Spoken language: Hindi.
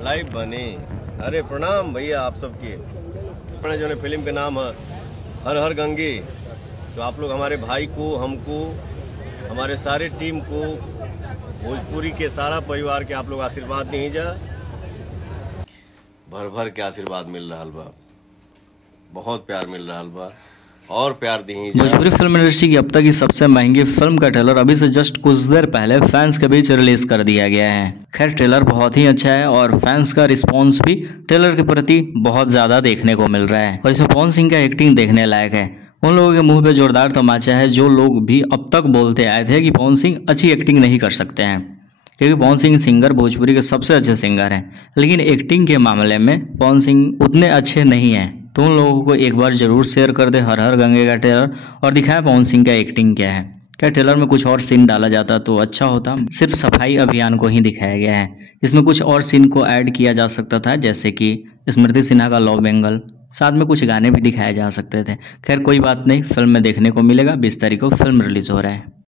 लाइव बने। अरे प्रणाम भैया आप सबके। अपने जो है फिल्म का नाम है हर हर गंगे। तो आप लोग हमारे भाई को, हमको, हमारे सारे टीम को, भोजपुरी के सारा परिवार के आप लोग आशीर्वाद दीजिए। भर भर के आशीर्वाद मिल रहा बा, बहुत प्यार मिल रहा बा और प्यार दीजिए। भोजपुरी फिल्म इंडस्ट्री की अब तक की सबसे महंगी फिल्म का ट्रेलर अभी से जस्ट कुछ देर पहले फैंस के बीच रिलीज कर दिया गया है। खैर ट्रेलर बहुत ही अच्छा है और फैंस का रिस्पांस भी ट्रेलर के प्रति बहुत ज्यादा देखने को मिल रहा है और इसमें पवन सिंह का एक्टिंग देखने लायक है। उन लोगों के मुंह पे जोरदार तमाचा है जो लोग भी अब तक बोलते आए थे कि पवन सिंह अच्छी एक्टिंग नहीं कर सकते हैं, क्योंकि पवन सिंह सिंगर भोजपुरी के सबसे अच्छे सिंगर हैं, लेकिन एक्टिंग के मामले में पवन सिंह उतने अच्छे नहीं हैं। तो उन लोगों को एक बार जरूर शेयर कर दे हर हर गंगे का ट्रेलर और दिखाए पवन सिंह का एक्टिंग क्या है। क्या ट्रेलर में कुछ और सीन डाला जाता तो अच्छा होता। सिर्फ सफाई अभियान को ही दिखाया गया है। इसमें कुछ और सीन को ऐड किया जा सकता था, जैसे कि स्मृति सिन्हा का लव एंगल, साथ में कुछ गाने भी दिखाए जा सकते थे। खैर कोई बात नहीं, फिल्म में देखने को मिलेगा। 20 तारीख को फिल्म रिलीज हो रहा है।